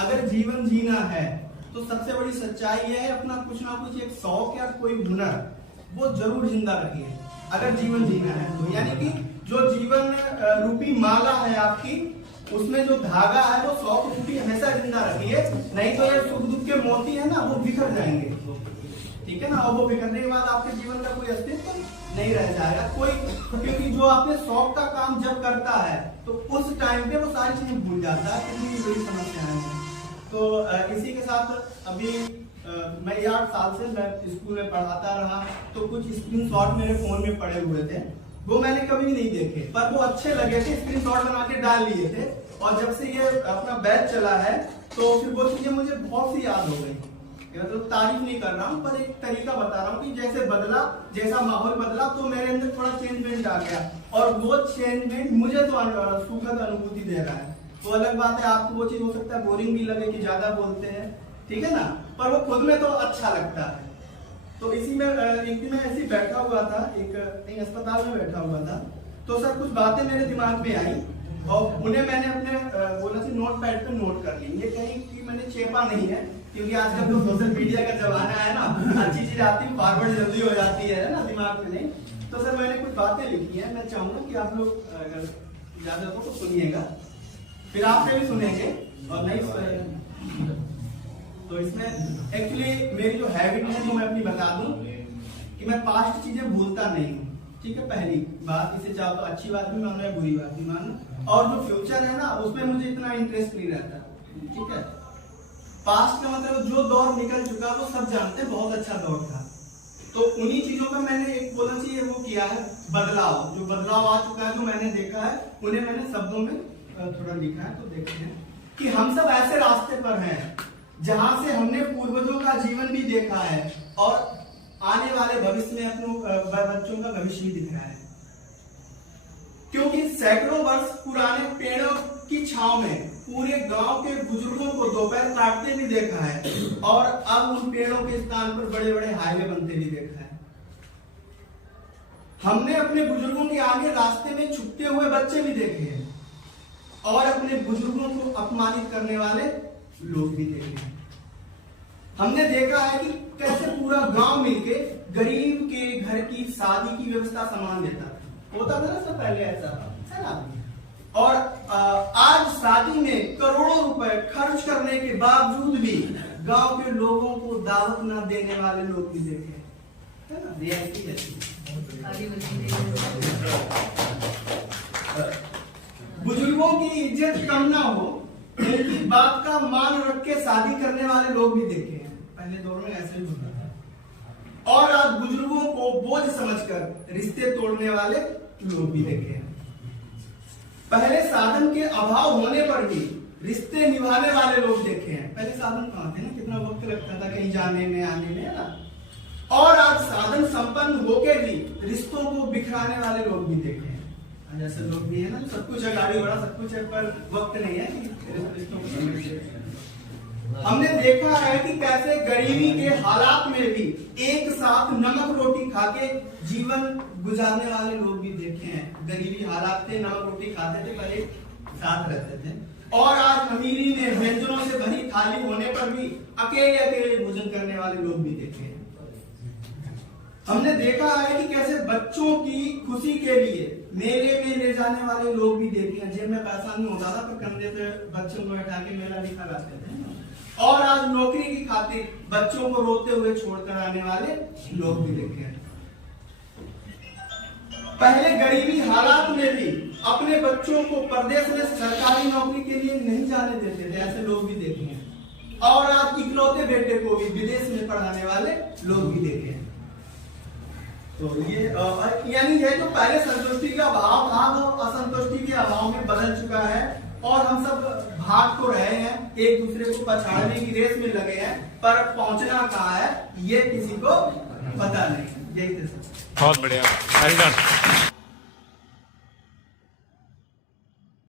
अगर जीवन जीना है तो सबसे बड़ी सच्चाई है अपना कुछ ना कुछ एक शौक या कोई हुनर वो जरूर जिंदा रखिए अगर जीवन जीना है तो। यानी कि जो जीवन रूपी माला है आपकी, उसमें जो धागा है वो शौक रूपी हमेशा जिंदा रखिए, नहीं तो ये सुख दुख के मोती है ना वो बिखर जाएंगे, ठीक है ना। और वो बिखरने के बाद आपके जीवन का कोई अस्तित्व नहीं रह जाएगा कोई, क्योंकि जो आपने शौक का काम जब करता है तो उस टाइम पे वो सारी चीजें भूल जाता है, कितनी बड़ी समस्याएं हैं। तो इसी के साथ अभी मैं 8 साल से मैं स्कूल में पढ़ाता रहा, तो कुछ स्क्रीनशॉट मेरे फोन में पड़े हुए थे, वो मैंने कभी नहीं देखे, पर वो अच्छे लगे थे, स्क्रीनशॉट बना के डाल लिए थे। और जब से ये अपना बैच चला है तो फिर वो चीजें मुझे बहुत सी याद हो गई। मतलब तारीफ नहीं कर रहा हूँ, पर एक तरीका बता रहा हूँ कि जैसे बदला, जैसा माहौल बदला तो मेरे अंदर थोड़ा चेंजमेंट आ गया, और वो चेंजमेंट मुझे तो सुखद अनुभूति दे रहा है। तो अलग बात है आपको वो चीज हो सकता है बोरिंग भी लगे कि ज्यादा बोलते हैं, ठीक है ना, पर वो खुद में तो अच्छा लगता है। तो इसी में एक दिन मैं ऐसे बैठा हुआ था, एक अस्पताल में बैठा हुआ था, तो सर कुछ बातें मेरे दिमाग में आई और उन्हें मैंने अपने बोला सी नोट पैड पे नोट कर ली। ये कहीं कि मैंने चेपा नहीं है, क्योंकि आजकल तो सोशल मीडिया का जमाना है ना, अच्छी चीज आती है फॉरवर्ड जल्दी हो जाती है ना, दिमाग में नहीं। तो सर मैंने कुछ बातें लिखी है, मैं चाहूंगा कि आप लोग अगर इजाजत हो तो सुनिएगा, फिर आपसे भी सुनेंगे और नहीं सुनेंगे। तो इसमें एक्चुअली मेरी जो हैबिट है वो मैं अपनी बता दूं कि मैं पास्ट चीजें भूलता नहीं हूँ, ठीक है। पहली बात, इसे चाहो तो अच्छी बात भी मानो या बुरी बात भी मानो, और जो फ्यूचर है ना उसमें मुझे इतना इंटरेस्ट नहीं रहता, ठीक है। पास्ट का मतलब जो दौर निकल चुका वो सब जानते हैं, बहुत अच्छा दौर था। तो उन्हीं चीजों का मैंने एक बोलना चाहिए वो किया है बदलाव, जो बदलाव आ चुका है जो मैंने देखा है उन्हें मैंने शब्दों में थोड़ा लिखा है। तो देखते हैं कि हम सब ऐसे रास्ते पर हैं जहां से हमने पूर्वजों का जीवन भी देखा है और आने वाले भविष्य में अपने बच्चों का भविष्य भी दिख रहा है, क्योंकि सैकड़ों वर्ष पुराने पेड़ों की छांव में पूरे गांव के बुजुर्गों को दोपहर काटते भी देखा है और अब उन पेड़ों के स्थान पर बड़े बड़े हाईवे बनते भी देखा है। हमने अपने बुजुर्गों के आगे रास्ते में छुपते हुए बच्चे भी देखे हैं और अपने बुजुर्गों को अपमानित करने वाले लोग भी देखे हैं। हमने देखा है कि कैसे पूरा गांव मिलके गरीब के घर की शादी की व्यवस्था संभाल देता होता था ना, सब पहले ऐसा है ना। और आज शादी में करोड़ों रुपए खर्च करने के बावजूद भी गांव के लोगों को दावत न देने वाले लोग भी देखे, है ना। रियलिटी जैसी बुजुर्गों की इज्जत कम ना हो, उनकी बात का मान रख के शादी करने वाले लोग भी देखे हैं, पहले दौर में ऐसे ही होता था। और आज बुजुर्गों को बोझ समझकर रिश्ते तोड़ने वाले लोग भी देखे हैं। पहले साधन के अभाव होने पर भी रिश्ते निभाने वाले लोग देखे हैं। पहले साधन कहाँ थे ना, कितना वक्त लगता था कहीं जाने में आने में, है ना। और आज साधन संपन्न होके भी रिश्तों को बिखराने वाले लोग भी देखे हैं। जैसे लोग भी है ना, सब कुछ है, गाड़ी घोड़ा सब कुछ है, पर वक्त नहीं है कि रिश्तों को समझे। हमने देखा है कि कैसे गरीबी के हालात में भी एक साथ नमक रोटी खाके जीवन गुजारने वाले लोग भी देखे हैं। गरीबी हालात थे, नमक रोटी खाते थे पर एक साथ रहते थे। और आज अमीरी में व्यंजनों से भरी थाली होने पर भी अकेले अकेले भोजन करने वाले लोग भी देखे हैं। हमने देखा है कि कैसे बच्चों की खुशी के लिए मेले में ले जाने वाले लोग भी देखे हैं। जेब में पैसा नहीं होता था पर कंधे पे बच्चों को बैठा के मेला दिखा लाते थे। और आज नौकरी की खातिर बच्चों को रोते हुए छोड़कर आने वाले लोग भी देखे हैं। पहले गरीबी हालात में भी अपने बच्चों को परदेश में सरकारी नौकरी के लिए नहीं जाने देते थे, ऐसे लोग भी देखे हैं। और आज इकलौते बेटे को भी विदेश में पढ़ाने वाले लोग भी देखे हैं। तो ये यानी ये जो पहले संतुष्टि का भाव था वो असंतुष्टि के अभाव में बदल चुका है और हम सब भाग तो रहे हैं, एक दूसरे को पछाड़ने की रेस में लगे हैं, पर पहुंचना कहाँ है ये किसी को पता नहीं। यही बहुत बढ़िया।